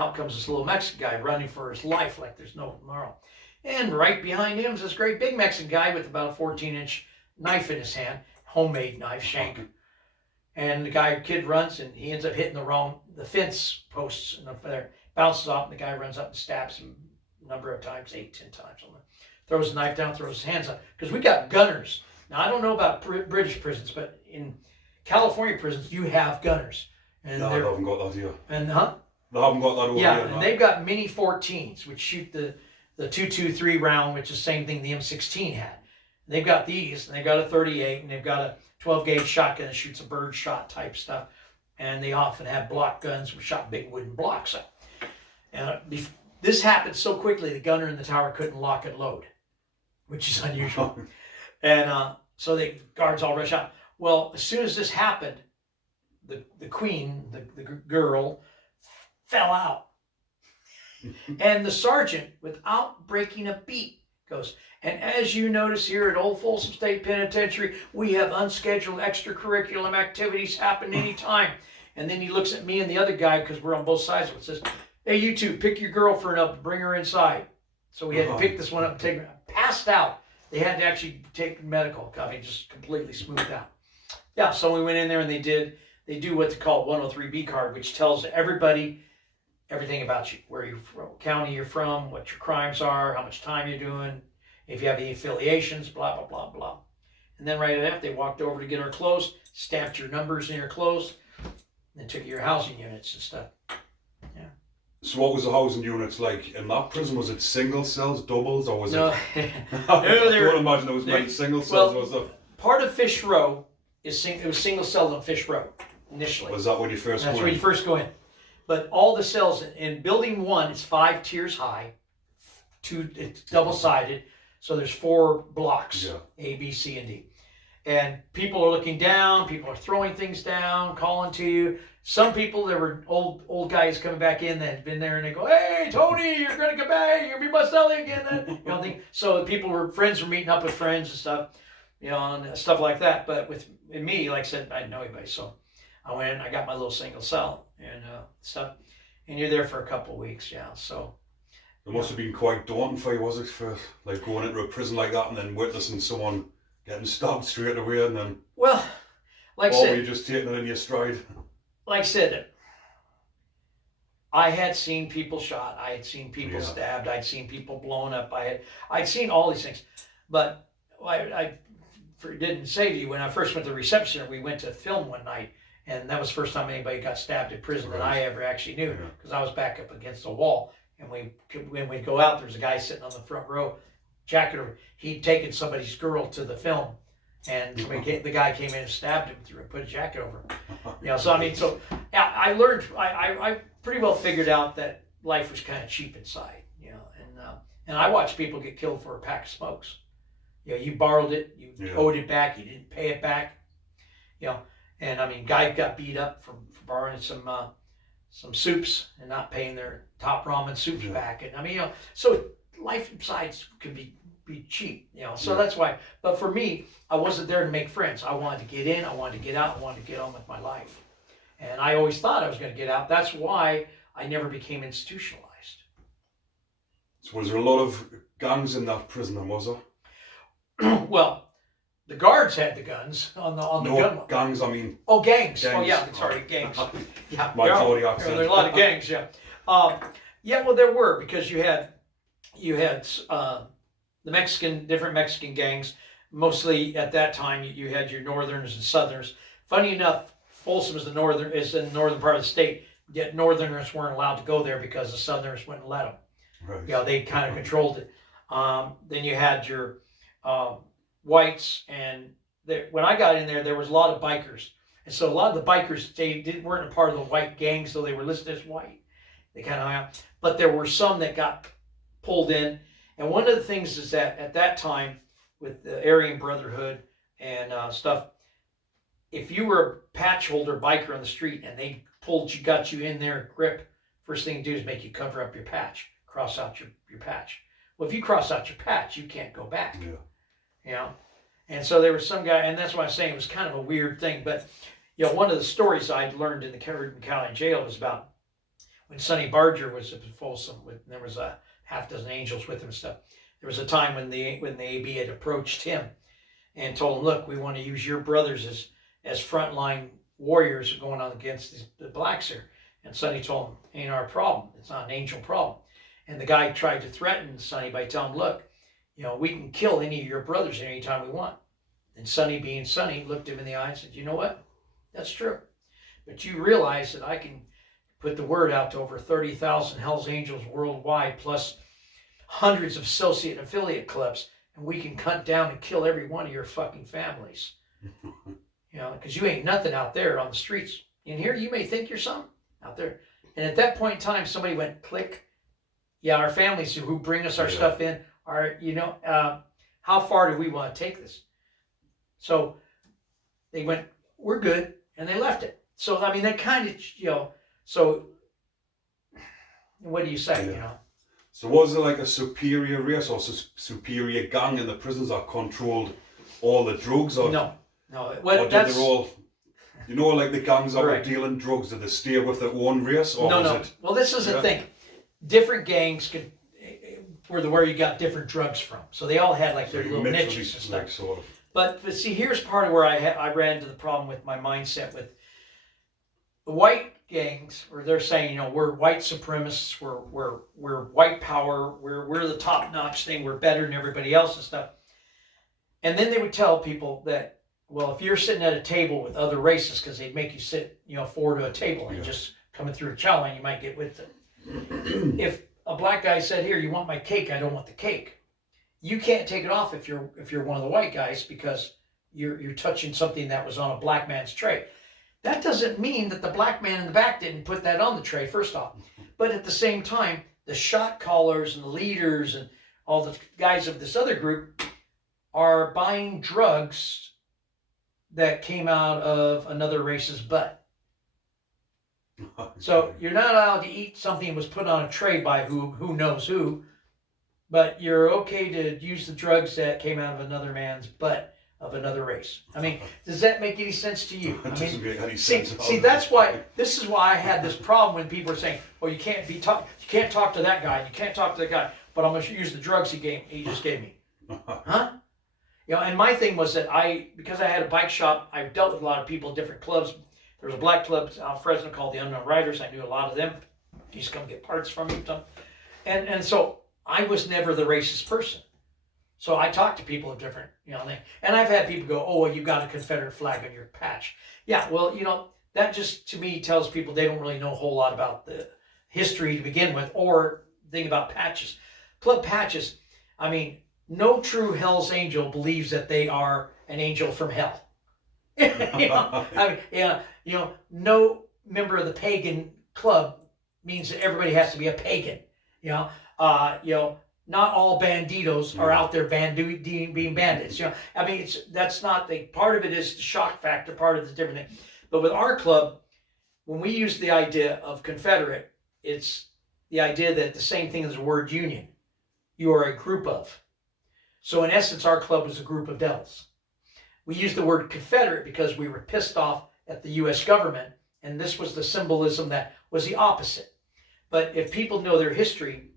out comes this little Mexican guy running for his life like there's no tomorrow. And right behind him is this great big Mexican guy with about a 14-inch knife in his hand, homemade knife, shank. And the kid runs, and he ends up hitting the fence posts, and up there, bounces off, and the guy runs up and stabs him a number of times, 8, 10 times. Throws the knife down, throws his hands up. Because we got gunners. Now, I don't know about British prisons, but in California prisons, you have gunners. And no, I haven't got that here. And They haven't got that over here. Yeah, and they've got mini 14s, which shoot the 223 round, which is the same thing the M16 had. And they've got these, and they've got a 38, and they've got a 12-gauge shotgun that shoots a bird shot type stuff. And they often have block guns which shot big wooden blocks up. And this happened so quickly, the gunner in the tower couldn't lock and load, which is unusual. And so the guards all rush out. Well, as soon as this happened, the queen, the girl, fell out. And the sergeant, without breaking a beat, goes, and as you notice here at Old Folsom State Penitentiary, we have unscheduled extracurricular activities happen anytime. And then he looks at me and the other guy, because we're on both sides of it, says, hey, you two, pick your girlfriend up and bring her inside. So we had to pick this one up and take her. Passed out. They had to actually take medical. I mean, just completely smoothed out. Yeah, so we went in there and they do what they call 103B card, which tells everybody everything about you, where you're from, county you're from, what your crimes are, how much time you're doing, if you have any affiliations, blah, blah, blah, blah. And then right after, they walked over to get our clothes, stamped your numbers in your clothes, and took your housing units and stuff. Yeah. So what was the housing units like in that prison? Was it single cells, doubles, or was no. it? I don't imagine it was many single cells. Well, was it? Part of Fish Row it was single celled on Fish Row initially. Was that when you first That's went? when you first go in. But all the cells in building 1 is 5 tiers high. It's double-sided, so there's 4 blocks, yeah. A, B, C, and D. And people are looking down, people are throwing things down, calling to you. Some people, there were old guys coming back in that had been there, and they go, hey, Tony, you're going to come back, you're going to be Bust Ellie again. So friends were meeting up with friends and stuff, and stuff like that. But with me, like I said, I didn't know anybody, so I went in, I got my little single cell and stuff, and you're there for a couple of weeks, yeah. So it must have been quite daunting for you, was it, for like going into a prison like that and then witnessing someone getting stabbed straight away, and then well, like I said, or were you just taking it in your stride? Like I said, I had seen people shot, I had seen people stabbed, I'd seen people blown up, I'd seen all these things, but I didn't say to you, when I first went to the reception center, we went to film one night. And that was the first time anybody got stabbed in prison that I ever actually knew, because I was back up against the wall. And when we'd go out, there was a guy sitting on the front row, jacket over. He'd taken somebody's girl to the film, and the guy came in and stabbed him through and put a jacket over him. So I mean, I learned, I pretty well figured out that life was kind of cheap inside, and I watched people get killed for a pack of smokes. You borrowed it, you owed it back, you didn't pay it back, And I mean, guy got beat up for borrowing some soups and not paying their top ramen soups back. And I mean, so life inside could be cheap, So that's why. But for me, I wasn't there to make friends. I wanted to get in, I wanted to get out, I wanted to get on with my life. And I always thought I was going to get out. That's why I never became institutionalized. So was there a lot of gangs in that prison, then, was there? Well, the guards had the guns on the gun. Gangs, I mean. Oh, gangs. Oh, yeah. Sorry, gangs. Yeah. My Geordie accent. There were a lot of gangs. Yeah. Well, there were, because you had the different Mexican gangs. Mostly at that time, you had your Northerners and Southerners. Funny enough, Folsom is in the northern part of the state. Yet Northerners weren't allowed to go there because the Southerners wouldn't let them. Right. They kind of controlled it. Then you had your whites, and when I got in there was a lot of bikers, and so a lot of the bikers weren't a part of the white gang, so they were listed as white. They kind of hung out, but there were some that got pulled in, and one of the things is that at that time with the Aryan Brotherhood and stuff, if you were a patch holder biker on the street and they got you in their grip, first thing to do is make you cover up your patch, cross out your patch. Well, if you cross out your patch, you can't go back. And so there was some guy, and that's why I'm saying it was kind of a weird thing. But one of the stories I'd learned in the Caribbean County Jail was about when Sonny Barger was at Folsom, there was a half dozen angels with him and stuff. There was a time when the AB had approached him and told him, look, we want to use your brothers as frontline warriors going on against the blacks here. And Sonny told him, ain't our problem. It's not an angel problem. And the guy tried to threaten Sonny by telling him, look, we can kill any of your brothers anytime we want. And Sonny, being Sonny, looked him in the eye and said, you know what? That's true. But you realize that I can put the word out to over 30,000 Hells Angels worldwide, plus hundreds of associate and affiliate clubs, and we can cut down and kill every one of your fucking families. Because you ain't nothing out there on the streets. In here, you may think you're something out there. And at that point in time, somebody went, click. Yeah, our families who bring us our stuff in are, how far do we want to take this? So they went, we're good, and they left it. So, I mean, they kind of, so what do you say, So was there like a superior race or superior gang in the prisons that controlled all the drugs? Or, no. Or did they all, like the gangs that were dealing drugs, did they stay with their own race? Or no. It, well, this is the thing. Different gangs were where you got different drugs from. So they all had like their little niches and stuff. Like, sort of. But see, here's part of where I ran into the problem with my mindset with the white gangs, where they're saying, we're white supremacists, we're white power, we're the top notch thing, we're better than everybody else and stuff. And then they would tell people that, well, if you're sitting at a table with other races, because they'd make you sit, forward to a table and just coming through a chow line, you might get with it. If a black guy said, here, you want my cake? I don't want the cake. You can't take it off if you're one of the white guys, because you're touching something that was on a black man's tray. That doesn't mean that the black man in the back didn't put that on the tray, first off. But at the same time, the shot callers and the leaders and all the guys of this other group are buying drugs that came out of another race's butt. So you're not allowed to eat something that was put on a tray by who knows who, but you're okay to use the drugs that came out of another man's butt of another race. I mean, does that make any sense to you? It doesn't make any sense. sense. See, that's why, this is why I had this problem when people are saying, well, you can't talk to that guy, you can't talk to that guy, but I'm going to use the drugs he just gave me. Huh? And my thing was that because I had a bike shop, I dealt with a lot of people in different clubs. There was a black club out in Fresno called the Unknown Riders. I knew a lot of them. They used to come get parts from me. And so I was never the racist person. So I talked to people of different, and I've had people go, oh, well, you got a Confederate flag on your patch. Yeah, well, that just to me tells people they don't really know a whole lot about the history to begin with, or think about patches. Club patches, I mean, no true Hell's Angel believes that they are an angel from hell. No member of the pagan club means that everybody has to be a pagan. Not all banditos are out there being bandits. That's not the part of it. Is the shock factor, part of the different thing. But with our club, when we use the idea of Confederate, it's the idea that the same thing as the word union. You are a group of. So in essence, our club was a group of devils. We used the word Confederate because we were pissed off at the U.S. government, and this was the symbolism that was the opposite. But if people know their history,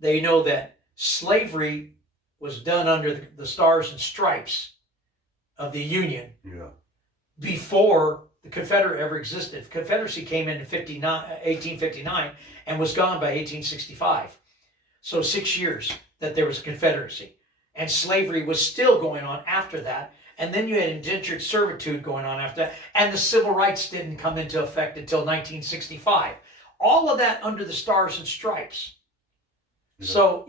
they know that slavery was done under the stars and stripes of the Union before the Confederate ever existed. The Confederacy came in 1859 and was gone by 1865. So 6 years that there was a Confederacy. And slavery was still going on after that. And then you had indentured servitude going on after that. And the civil rights didn't come into effect until 1965. All of that under the stars and stripes. So,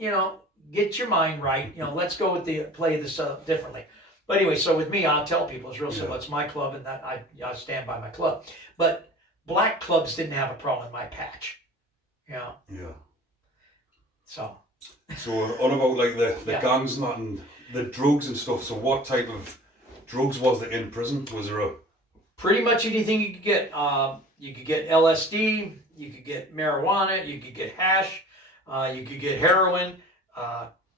get your mind right. Let's go with play this differently. But anyway, so with me, I'll tell people it's real simple. It's my club, and that I stand by my club. But black clubs didn't have a problem with my patch. Yeah. So all about like the gangs and that and the drugs and stuff. So what type of drugs was there in prison? Was there a... Pretty much anything you could get. You could get LSD, you could get marijuana, you could get hash, you could get heroin,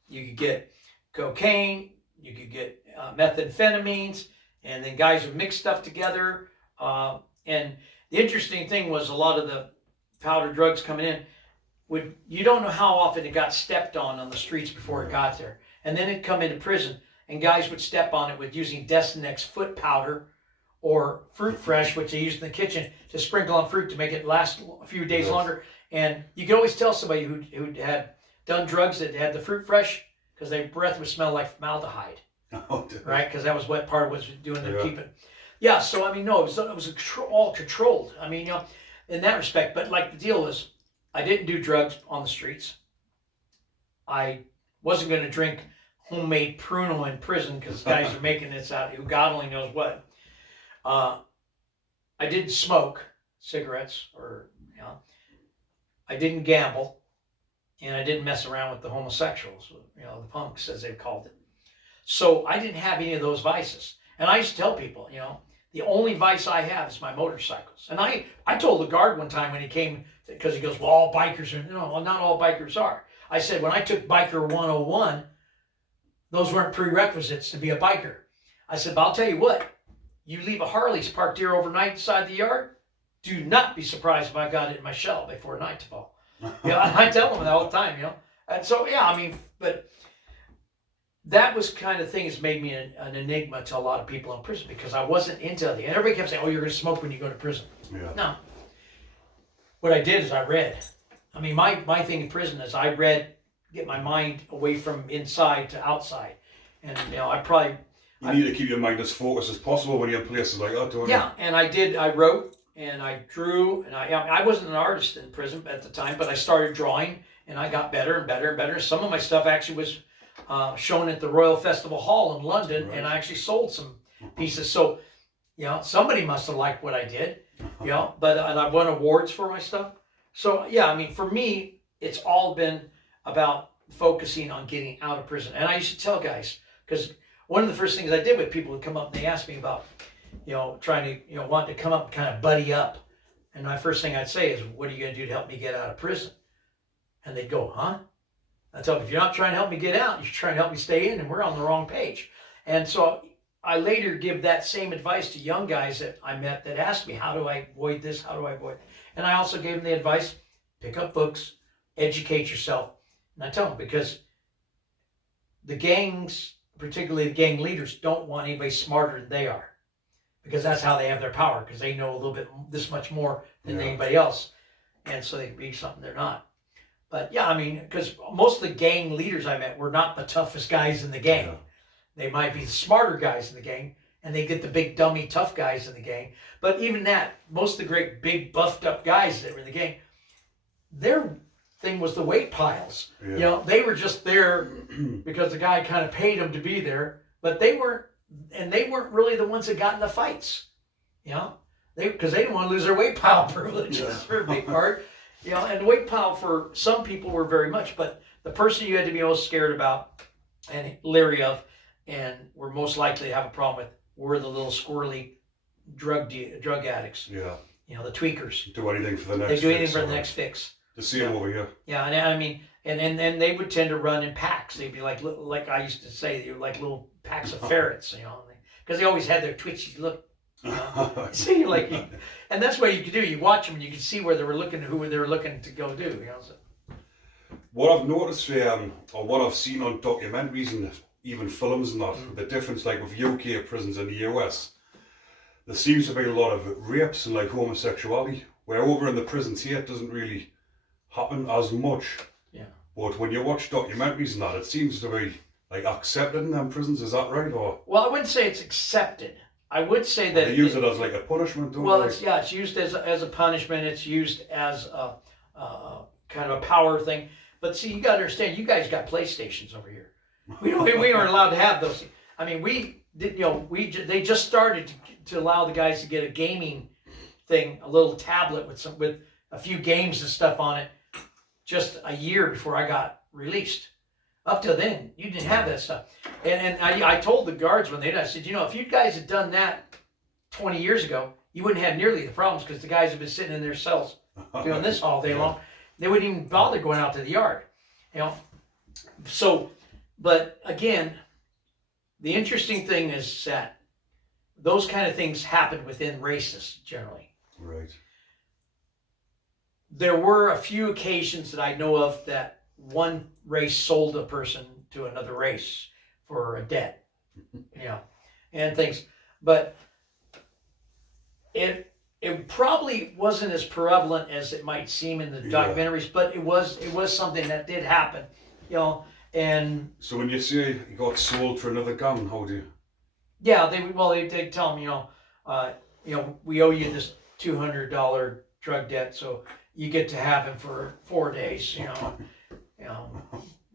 you could get cocaine, you could get methamphetamines, and then guys would mix stuff together. And the interesting thing was a lot of the powder drugs coming in, you don't know how often it got stepped on the streets before it got there. And then it'd come into prison, and guys would step on it with using Destinex foot powder or fruit fresh, which they used in the kitchen to sprinkle on fruit to make it last a few days longer. And you could always tell somebody who had done drugs that had the fruit fresh because their breath would smell like formaldehyde, right? Because that was what part of what was doing to keep it. Yeah, so I mean, no, it was all controlled. I mean, in that respect. But like the deal was, I didn't do drugs on the streets. I wasn't going to drink homemade Pruno in prison because guys are making this out who God only knows what. I didn't smoke cigarettes or I didn't gamble, and I didn't mess around with the homosexuals, the punks as they called it. So I didn't have any of those vices. And I used to tell people, the only vice I have is my motorcycles. And I told the guard one time when he came, because he goes, well, all bikers are, no, not all bikers are. I said, when I took Biker 101, those weren't prerequisites to be a biker. I said, but I'll tell you what, you leave a Harley's parked here overnight inside the yard, do not be surprised if I got it in my shell before nightfall. I tell them that all the time, And so, but that was kind of thing that's made me an enigma to a lot of people in prison because I wasn't into it. And everybody kept saying, oh, you're going to smoke when you go to prison. Yeah. No. What I did is I read. I mean, my thing in prison is I read, get my mind away from inside to outside. And, I probably... You need to keep your mind as focused as possible when you're in places like that, don't you? Yeah, and I did. I wrote and I drew. And I wasn't an artist in prison at the time, but I started drawing and I got better and better and better. Some of my stuff actually was shown at the Royal Festival Hall in London, right. And I actually sold some pieces. So, somebody must have liked what I did, but and I won awards for my stuff. So, for me, it's all been about focusing on getting out of prison. And I used to tell guys, because one of the first things I did with people would come up and they asked me about, trying to, wanting to come up and kind of buddy up. And my first thing I'd say is, what are you going to do to help me get out of prison? And they'd go, huh? I tell them, if you're not trying to help me get out, you're trying to help me stay in, and we're on the wrong page. And so I later give that same advice to young guys that I met that asked me, how do I avoid this? How do I avoid it? And I also gave them the advice, pick up books, educate yourself. And I tell them, because the gangs, particularly the gang leaders, don't want anybody smarter than they are. Because that's how they have their power, because they know a little bit, this much more than anybody else. And so they can be something they're not. But because most of the gang leaders I met were not the toughest guys in the gang. Yeah. They might be the smarter guys in the gang, and they get the big dummy tough guys in the gang. But even that, most of the great big buffed up guys that were in the gang, their thing was the weight piles. Yeah. They were just there because the guy kind of paid them to be there, but they weren't really the ones that got in the fights. Because they didn't want to lose their weight pile privileges for a big part. And the weight pile for some people were very much, but the person you had to be most scared about and leery of and were most likely to have a problem with were the little squirrely drug addicts. Yeah. The tweakers. Do anything for the next fix. They do anything for the next fix. To see them over here. Yeah, and they would tend to run in packs. They'd be like I used to say, they were like little packs of ferrets, because they always had their twitchy look. See, and that's what you could do. You watch them and you could see where they were looking, who they were looking to go do. So. What I've noticed, or what I've seen on documentaries and even films and that, the difference, like with UK prisons in the US, there seems to be a lot of rapes and homosexuality, where over in the prisons here it doesn't really happen as much. Yeah. But when you watch documentaries and that, it seems to be accepted in them prisons. Is that right? Or well, I wouldn't say it's accepted. I would say that they use it as a punishment. Well, it's used as a punishment. It's used as a kind of a power thing. But see, you got to understand, you guys got PlayStations over here. We aren't allowed to have those. I mean, we did. They just started to allow the guys to get a gaming thing, a little tablet with a few games and stuff on it, just a year before I got released. Up till then, you didn't have that stuff. And I told the guards when they did, I said, if you guys had done that 20 years ago, you wouldn't have nearly the problems because the guys have been sitting in their cells doing this all day long. They wouldn't even bother going out to the yard. So, but again, the interesting thing is that those kind of things happen within races generally. Right. there were a few occasions that I know of that one race sold a person to another race for a debt, you know, and things. But it probably wasn't as prevalent as it might seem in the documentaries, but it was something that did happen, you know. And so when you say he got sold for another gun, how do you? yeah, they tell him, we owe you this $200 drug debt, so you get to have him for 4 days, you know,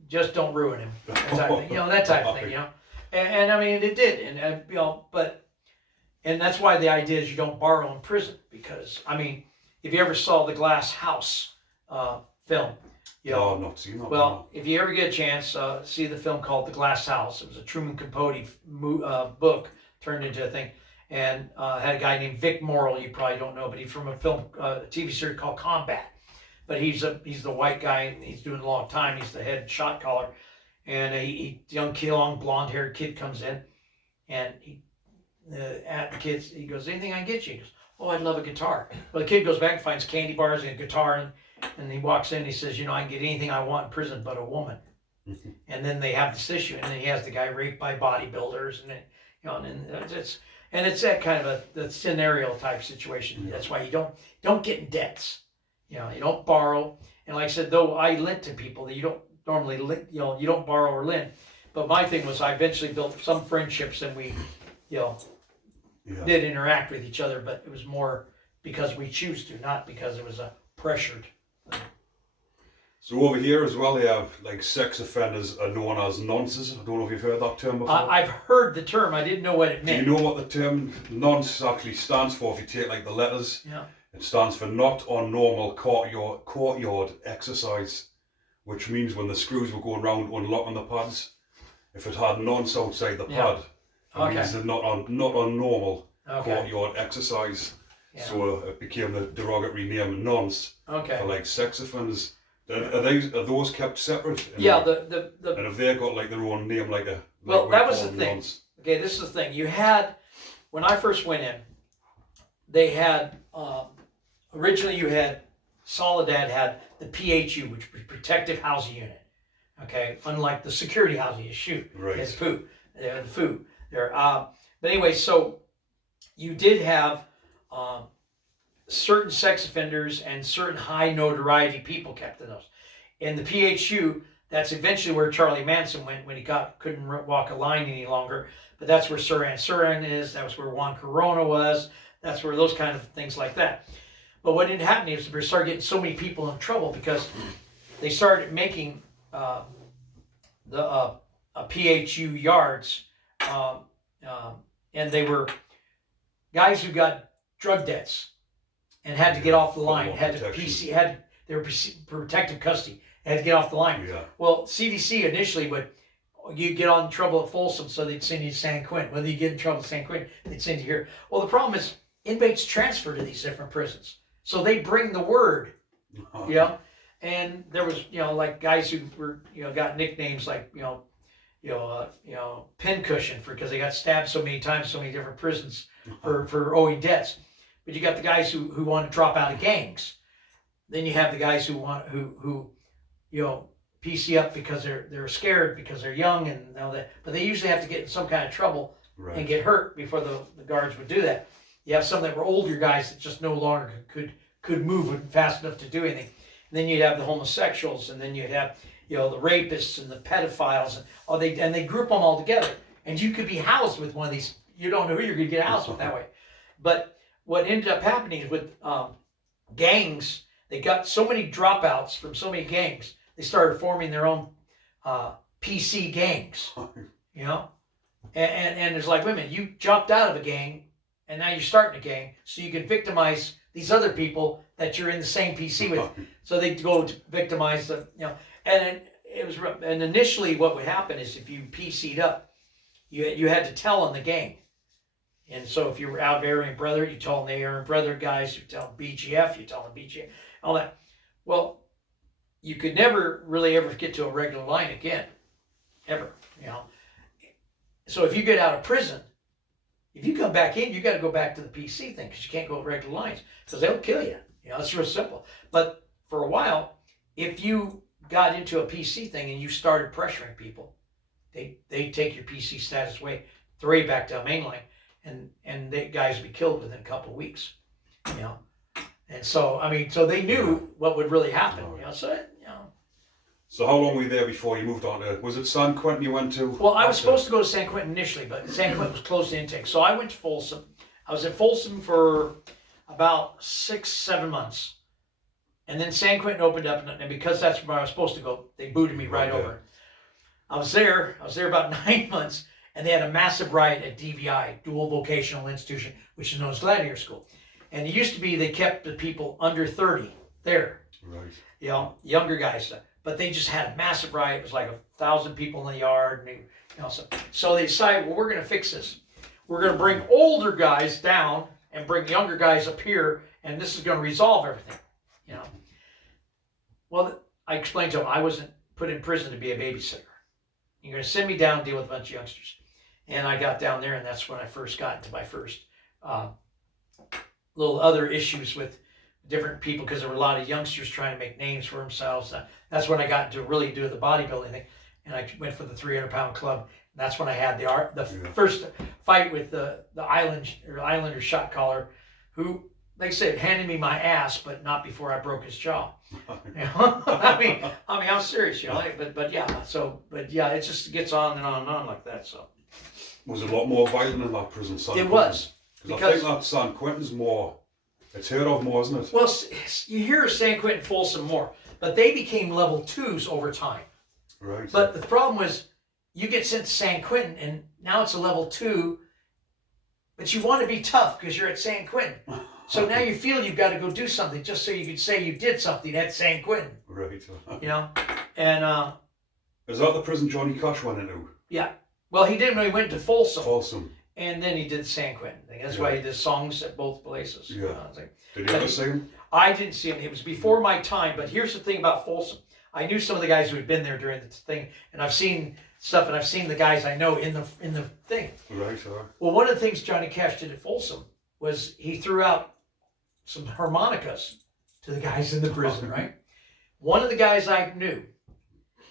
just don't ruin him, that type of thing, that type of thing, and I mean it did, and and that's why the idea is you don't borrow in prison, because I mean, if you ever saw the Glass House film, No, I've not seen that. well, if you ever get a chance, see the film called The Glass House. It was a Truman Capote book turned into a thing, and had a guy named Vic Morrow. You probably don't know, but he's from a TV series called Combat. But he's the white guy, and he's doing it a long time. He's the head shot caller, and a young kid, long blonde-haired kid comes in, and at the kids, he goes, "Anything I can get you?" He goes, "Oh, I'd love a guitar." Well, the kid goes back and finds candy bars and a guitar, and he walks in and he says, I can get anything I want in prison but a woman. And then they have this issue, and then he has the guy raped by bodybuilders, and then, and it's that kind of the scenario type situation. That's why you don't get in debts. You don't borrow. And like I said, though I lent to people, that you don't normally you don't borrow or lend. But my thing was I eventually built some friendships, and we, did interact with each other, but it was more because we choose to, not because it was a pressured. So over here as well, they have like sex offenders are known as nonces. I don't know if you've heard that term before. I've heard the term. I didn't know what it meant. Do you know what the term nonce actually stands for? If you take like the letters, it stands for not on normal courtyard exercise, which means when the screws were going round unlocking the pads, if it had nonce outside the pad, it means they're not on normal courtyard exercise. Yeah. So it became the derogatory name nonce for like sex offenders. Are those kept separate? Yeah, and have they got like their own name, like a? Well, that was the thing. Okay, this is the thing. You had, when I first went in, they had originally you had Soledad had the PHU, which was Protective Housing Unit. Okay, unlike the security housing, you shoot. Right. It's food. They're the food. But anyway, so you did have certain sex offenders and certain high notoriety people kept in those. In the PHU, that's eventually where Charlie Manson went when he couldn't walk a line any longer. But that's where Suran is. That was where Juan Corona was. That's where those kind of things like that. But what ended up happening is we started getting so many people in trouble because they started making PHU yards, and they were guys who got drug debts and had to get off the line, they were protective custody, had to get off the line. Yeah. Well, CDC initially you get on trouble at Folsom, so they'd send you to San Quentin. Whether you get in trouble at San Quentin, they'd send you here. Well, the problem is inmates transfer to these different prisons, so they bring the word, And there was, like guys who were, got nicknames like, pincushion because they got stabbed so many times, so many different prisons for owing debts. But you got the guys who want to drop out of gangs. Then you have the guys who PC up because they're scared because they're young and all that. But they usually have to get in some kind of trouble and get hurt before the guards would do that. You have some that were older guys that just no longer could move fast enough to do anything. And then you'd have the homosexuals, and then you'd have the rapists and the pedophiles, and they group them all together. And you could be housed with one of these. You don't know who you're going to get housed with that way. But what ended up happening is with gangs, they got so many dropouts from so many gangs, they started forming their own PC gangs. And it's like, wait a minute, you jumped out of a gang, and now you're starting a gang, so you can victimize these other people that you're in the same PC with. So they go to victimize them, and and initially what would happen is if you PC'd up, you had to tell on the gang. And so if you were out of Aryan Brother, you told them the Aryan Brother guys, you tell them BGF, you tell them BGF, all that. Well, you could never really ever get to a regular line again, ever, So if you get out of prison, if you come back in, you got to go back to the PC thing because you can't go regular lines because they'll kill you. It's real simple. But for a while, if you got into a PC thing and you started pressuring people, they take your PC status away, throw you back to a mainline, and the guys would be killed within a couple of weeks, you know. And so I mean, so they knew what would really happen, you know. So you know. So how long were you there before you moved on to? Was it San Quentin you went to? Well, I was supposed to go to San Quentin initially, but San Quentin was closed to intake, so I went to Folsom. I was at Folsom for about 6-7 months. And then San Quentin opened up, and because that's where I was supposed to go, they booted me right over. I was there about 9 months, and they had a massive riot at DVI, Dual Vocational Institution, which is known as Gladiator School. And it used to be they kept the people under 30 there. Right. You know, younger guys. But they just had a massive riot. It was like 1,000 people in the yard. And they, you know, so they decided, well, we're going to fix this. We're going to bring older guys down and bring younger guys up here, and this is going to resolve everything. You know. Well, I explained to them I wasn't put in prison to be a babysitter. You're going to send me down and deal with a bunch of youngsters. And I got down there, and that's when I first got into my first little other issues with different people, because there were a lot of youngsters trying to make names for themselves. That's when I got to really do the bodybuilding thing, and I went for the 300-pound club. And that's when I had the first fight with the Islander shot caller, who, like I said, handed me my ass, but not before I broke his jaw. You know? I mean, I'm serious, you know. But yeah, it just gets on and on and on like that. So. Was it a lot more violent in that prison? It was. Because I think that San Quentin's more, it's heard of more, isn't it? Well, you hear of San Quentin, Folsom more, but they became level 2s over time. Right. But the problem was, you get sent to San Quentin, and now it's a level 2, but you want to be tough because you're at San Quentin. So now you feel you've got to go do something just so you could say you did something at San Quentin. Right. You know? And is that the prison Johnny Cash went into? Yeah. Well, he didn't when he went to Folsom. Folsom. And then he did the San Quentin thing. That's why he did songs at both places. Yeah. You know, did you ever see him? I didn't see him. It was before my time. But here's the thing about Folsom. I knew some of the guys who had been there during the thing, and I've seen stuff, and I've seen the guys I know in the thing. Right. Well, one of the things Johnny Cash did at Folsom was he threw out some harmonicas to the guys in the prison, right? One of the guys I knew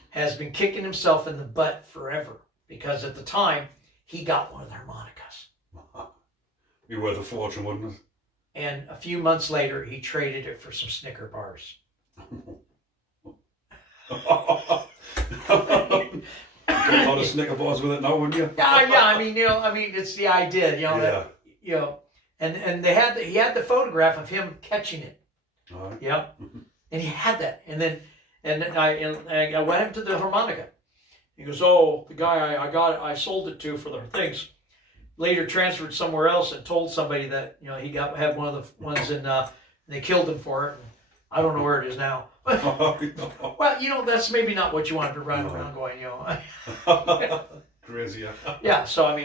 has been kicking himself in the butt forever, because at the time he got one of the harmonicas. Be worth a fortune, wouldn't it? And a few months later, he traded it for some Snicker bars. Get a lot of Snicker bars with it now, wouldn't you? Yeah. I mean, it's the idea, you know, and he had the photograph of him catching it. All right. Yeah, and he had that, and I went him to the harmonica. He goes, "Oh, the guy I sold it to for the things, later transferred somewhere else and told somebody that he had one of the ones, and they killed him for it. And I don't know where it is now." Well, that's maybe not what you want to run around going, Crazy, yeah. Yeah. So I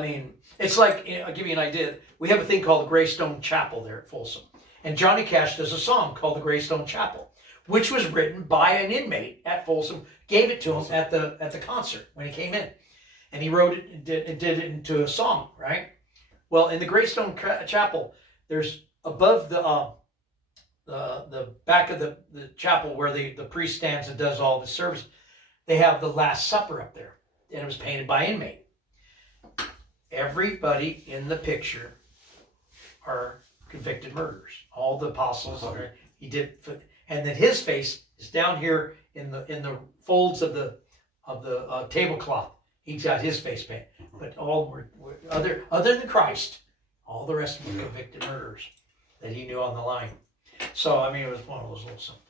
mean, it's like, I'll give you an idea. We have a thing called the Greystone Chapel there at Folsom, and Johnny Cash does a song called the Greystone Chapel, which was written by an inmate at Folsom. Gave it to him at the concert when he came in, and he wrote it and did it into a song, right? Well, in the Greystone Chapel, there's above the back of the chapel where the priest stands and does all the service, they have the Last Supper up there, and it was painted by inmate. Everybody in the picture are convicted murderers. All the apostles, he did, and then his face is down here in the folds of the tablecloth. He's got his face painted, but all were other than Christ, all the rest were convicted murderers that he knew on the line. So I mean, it was one of those little.